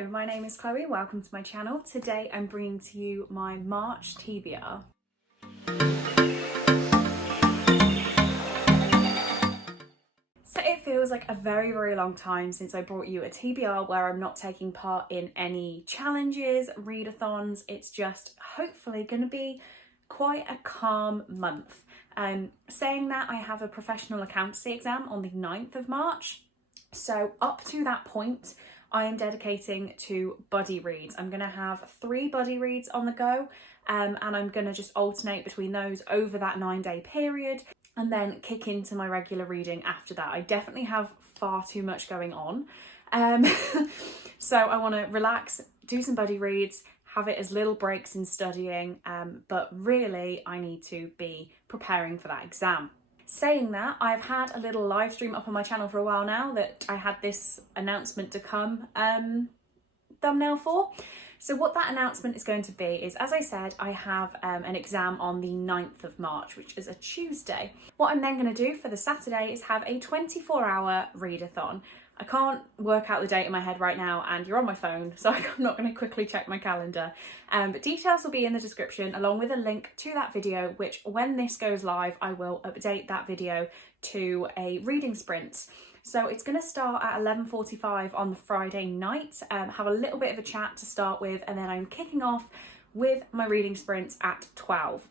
Hello, my name is Chloe, welcome to my channel. Today I'm bringing to you my March TBR. So it feels like a very long time since I brought you a TBR where I'm not taking part in any challenges, readathons. It's just hopefully going to be quite a calm month. Saying that, I have a professional accountancy exam on the 9th of March. So up to that point, I am dedicating to buddy reads. I'm going to have 3 buddy reads on the go, and I'm going to just alternate between those over that 9-day period and then kick into my regular reading after that. I definitely have far too much going on. So I want to relax, do some buddy reads, have it as little breaks in studying, but really I need to be preparing for that exam. Saying that, I've had a little live stream up on my channel for a while now that I had this announcement to come thumbnail for. So what that announcement is going to be is, as I said, I have an exam on the 9th of March, which is a Tuesday. What I'm then going to do for the Saturday is have a 24-hour readathon. I can't work out the date in my head right now and you're on my phone, so I'm not going to quickly check my calendar. But details will be in the description along with a link to that video, which when this goes live, I will update that video to a reading sprint. So it's going to start at 11:45 on the Friday night, have a little bit of a chat to start with, and then I'm kicking off with my reading sprints at 12.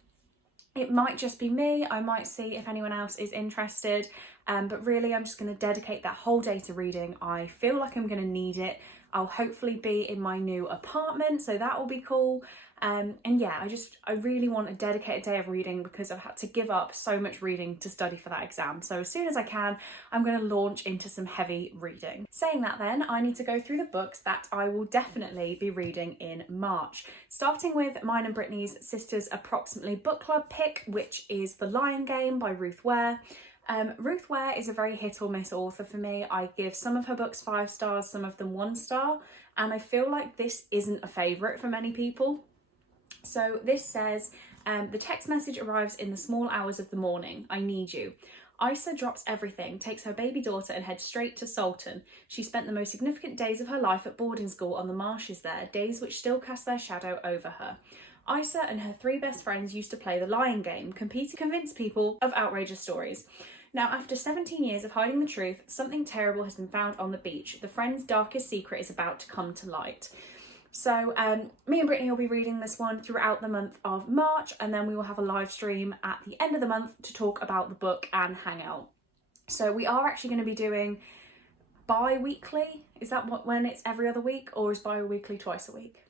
It might just be me, I might see if anyone else is interested, but really I'm just going to dedicate that whole day to reading. I feel like I'm going to need it. I'll hopefully be in my new apartment, so that will be cool. And yeah, I really want a dedicated day of reading because I've had to give up so much reading to study for that exam. So as soon as I can, I'm going to launch into some heavy reading. Saying that then, I need to go through the books that I will definitely be reading in March. Starting with mine and Brittany's Sisters Approximately Book Club pick, which is The Lion Game by Ruth Ware. Ruth Ware is a very hit or miss author for me. I give some of her books 5 stars, some of them 1 star, and I feel like this isn't a favourite for many people. So this says, the text message arrives in the small hours of the morning. I need you. Isa drops everything, takes her baby daughter and heads straight to Salton. She spent the most significant days of her life at boarding school on the marshes there, days which still cast their shadow over her. Isa and her 3 best friends used to play the Lion Game, compete to convince people of outrageous stories. Now, after 17 years of hiding the truth, something terrible has been found on the beach. The friends' darkest secret is about to come to light. So me and Brittany will be reading this one throughout the month of March, and then we will have a live stream at the end of the month to talk about the book and hang out. So we are actually going to be doing bi-weekly. Is that when it's every other week, or is bi-weekly twice a week?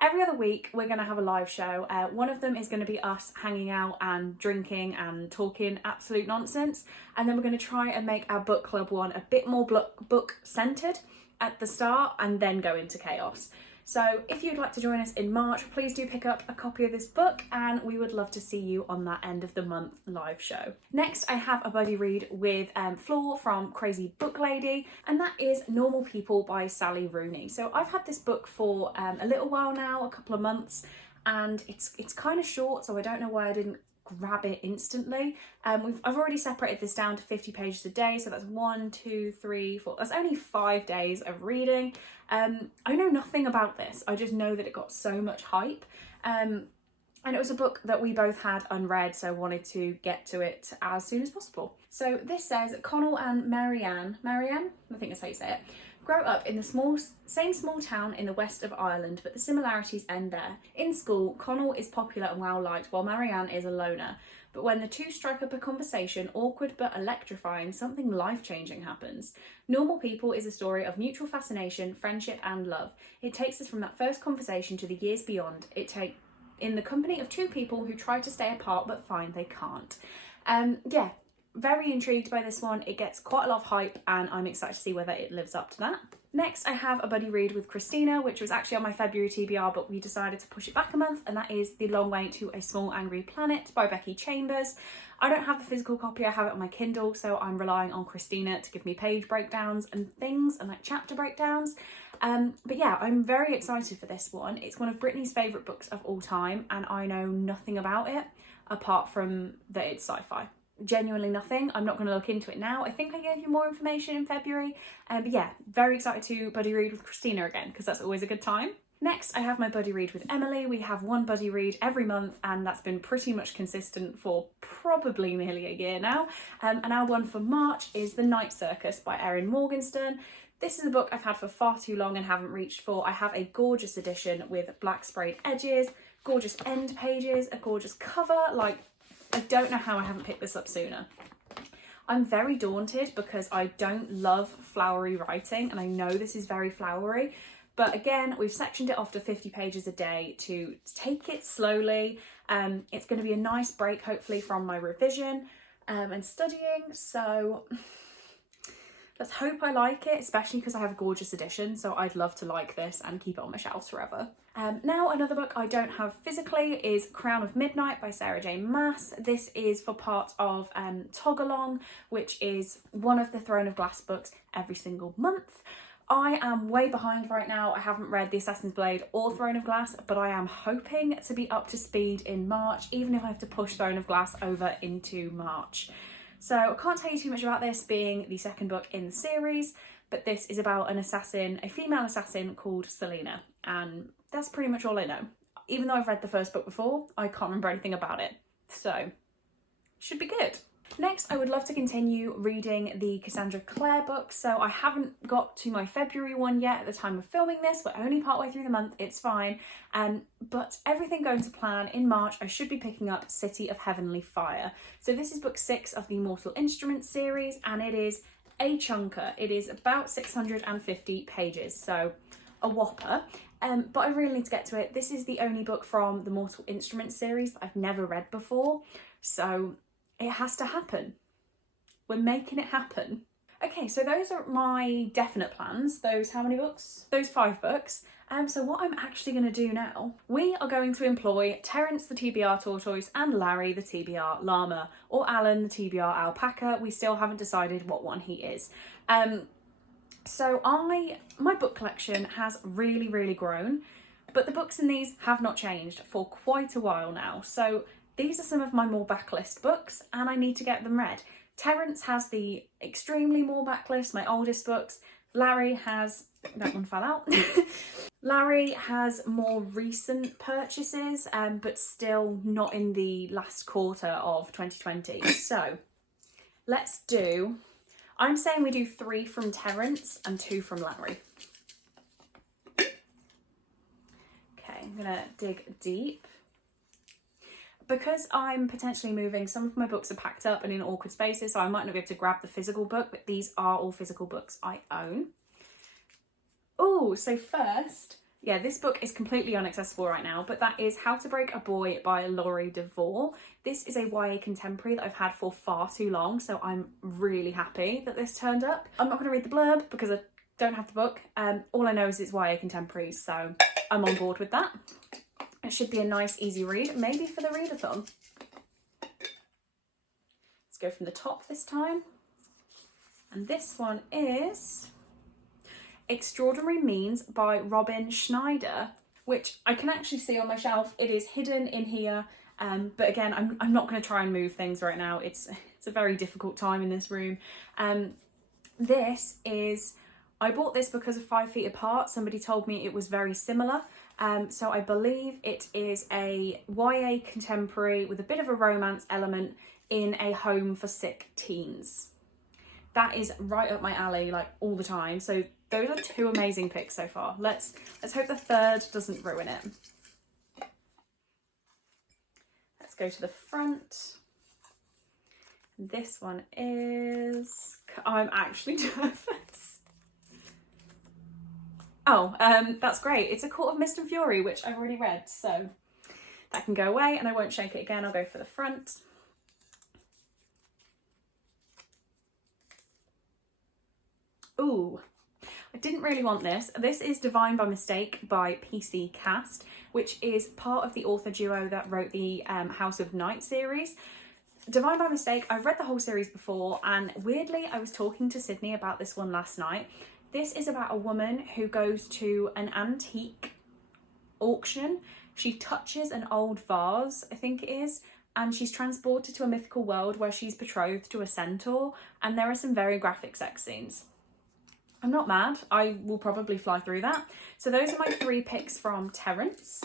Every other week we're going to have a live show. One of them is going to be us hanging out and drinking and talking absolute nonsense, and then we're going to try and make our book club one a bit more book centered at the start and then go into chaos. So if you'd like to join us in March, please do pick up a copy of this book and we would love to see you on that end of the month live show. Next, I have a buddy read with Floor from Crazy Book Lady, and that is Normal People by Sally Rooney. So I've had this book for a little while now, a couple of months, and it's kind of short, so I don't know why I didn't grab it instantly. I've already separated this down to 50 pages a day, so that's 1, 2, 3, 4, that's only 5 days of reading. I know nothing about this, I just know that it got so much hype, and it was a book that we both had unread, so wanted to get to it as soon as possible. So this says, Connell and Marianne, I think that's how you say it, grow up in the same small town in the west of Ireland, but the similarities end there. In school, Connell is popular and well-liked, while Marianne is a loner. But when the two strike up a conversation, awkward but electrifying, something life-changing happens. Normal People is a story of mutual fascination, friendship and love. It takes us from that first conversation to the years beyond. In the company of 2 people who try to stay apart but find they can't. Yeah. Very intrigued by this one. It gets quite a lot of hype and I'm excited to see whether it lives up to that. Next, I have a buddy read with Christina, which was actually on my February TBR, but we decided to push it back a month, and that is The Long Way to a Small Angry Planet by Becky Chambers. I don't have the physical copy, I have it on my Kindle, so I'm relying on Christina to give me page breakdowns and things, and like chapter breakdowns. But yeah, I'm very excited for this one. It's one of Brittany's favourite books of all time, and I know nothing about it, apart from that it's sci-fi. genuinely nothing. I'm not going to look into it now. I think I gave you more information in February. But yeah, very excited to buddy read with Christina again, because that's always a good time. Next, I have my buddy read with Emily. We have one buddy read every month, and that's been pretty much consistent for probably nearly a year now. And our one for March is The Night Circus by Erin Morgenstern. This is a book I've had for far too long and haven't reached for. I have a gorgeous edition with black sprayed edges, gorgeous end pages, a gorgeous cover. Like, I don't know how I haven't picked this up sooner. I'm very daunted because I don't love flowery writing, and I know this is very flowery. But again, we've sectioned it off to 50 pages a day to take it slowly. It's going to be a nice break, hopefully, from my revision and studying. So let's hope I like it, especially because I have a gorgeous edition. So I'd love to like this and keep it on my shelves forever. Now, another book I don't have physically is Crown of Midnight by Sarah J. Maas. This is for part of Tog-Along, which is one of the Throne of Glass books every single month. I am way behind right now. I haven't read The Assassin's Blade or Throne of Glass, but I am hoping to be up to speed in March, even if I have to push Throne of Glass over into March. So I can't tell you too much about this, being the second book in the series, but this is about an assassin, a female assassin called Selena, and that's pretty much all I know. Even though I've read the first book before, I can't remember anything about it, so should be good. Next, I would love to continue reading the Cassandra Clare books. So I haven't got to my February one yet at the time of filming this. We're only partway through the month, it's fine. But everything going to plan, in March, I should be picking up City of Heavenly Fire. So this is book 6 of the Mortal Instruments series, and it is a chunker. It is about 650 pages, so a whopper. But I really need to get to it. This is the only book from the Mortal Instruments series that I've never read before, so it has to happen. We're making it happen. Okay, so those are my definite plans. Those, how many books? Those 5 books. So what I'm actually going to do now, we are going to employ Terence the TBR Tortoise and Larry the TBR Llama, or Alan the TBR Alpaca. We still haven't decided what one he is. So my book collection has really grown, but the books in these have not changed for quite a while now. So these are some of my more backlist books, and I need to get them read. Terence has the extremely more backlist, my oldest books. Larry has, that one fell out. Larry has more recent purchases, but still not in the last quarter of 2020. So let's do, I'm saying we do 3 from Terence and 2 from Larry. Okay, I'm gonna dig deep. Because I'm potentially moving, some of my books are packed up and in awkward spaces, so I might not be able to grab the physical book, but these are all physical books I own. Oh, so first, yeah, this book is completely inaccessible right now, but that is How to Break a Boy by Laurie DeVore. This is a YA contemporary that I've had for far too long, so I'm really happy that this turned up. I'm not going to read the blurb because I don't have the book. All I know is it's YA contemporary, so I'm on board with that. It should be a nice, easy read, maybe for the readathon. Let's go from the top this time. And this one is Extraordinary Means by Robin Schneider, which I can actually see on my shelf. It is hidden in here, but again, I'm not going to try and move things right now. It's a very difficult time in this room. This is, I bought this because of 5 Feet Apart. Somebody told me it was very similar. So I believe it is a YA contemporary with a bit of a romance element in a home for sick teens. That is right up my alley, like all the time. So those are 2 amazing picks so far. Let's hope the third doesn't ruin it. Let's go to the front. This one is, I'm actually nervous. Oh, that's great. It's A Court of Mist and Fury, which I've already read, so that can go away and I won't shake it again. I'll go for the front. Ooh, I didn't really want this. This is Divine by Mistake by PC Cast, which is part of the author duo that wrote the House of Night series. Divine by Mistake, I've read the whole series before, and weirdly, I was talking to Sydney about this one last night. This is about a woman who goes to an antique auction. She touches an old vase, I think it is, and she's transported to a mythical world where she's betrothed to a centaur, and there are some very graphic sex scenes. I'm not mad, I will probably fly through that. So those are my 3 picks from Terence.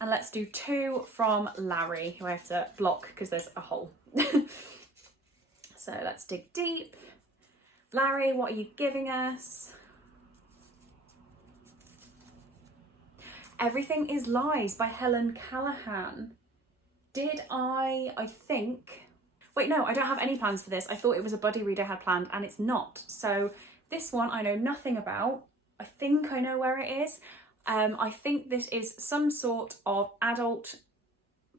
And let's do 2 from Larry, who I have to block because there's a hole. So let's dig deep. Larry, what are you giving us? Everything is Lies by Helen Callahan. I think... Wait, no, I don't have any plans for this. I thought it was a buddy read I had planned, and it's not. So this one I know nothing about. I think I know where it is. I think this is some sort of adult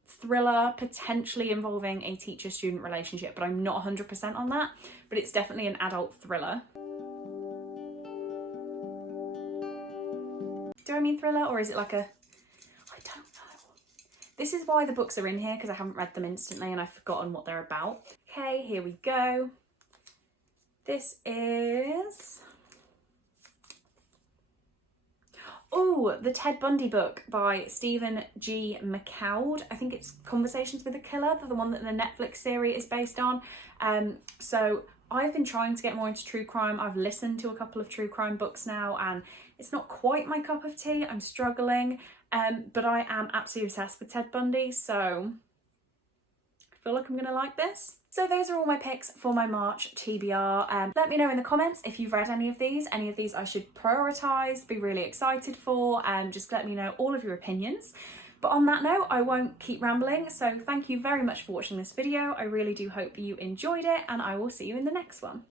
thriller, potentially involving a teacher-student relationship, but I'm not 100% on that. But it's definitely an adult thriller. Do I mean thriller, or is it like a... I don't know. This is why the books are in here, because I haven't read them instantly and I've forgotten what they're about. Okay, here we go. This is... Oh, the Ted Bundy book by Stephen G. McCloud. I think it's Conversations with a Killer, the one that the Netflix series is based on. So I've been trying to get more into true crime. I've listened to a couple of true crime books now, and it's not quite my cup of tea. I'm struggling, but I am absolutely obsessed with Ted Bundy, so I feel like I'm gonna like this. So those are all my picks for my March TBR. Let me know in the comments if you've read any of these I should prioritise, be really excited for, and just let me know all of your opinions. But on that note, I won't keep rambling, so thank you very much for watching this video. I really do hope you enjoyed it, and I will see you in the next one.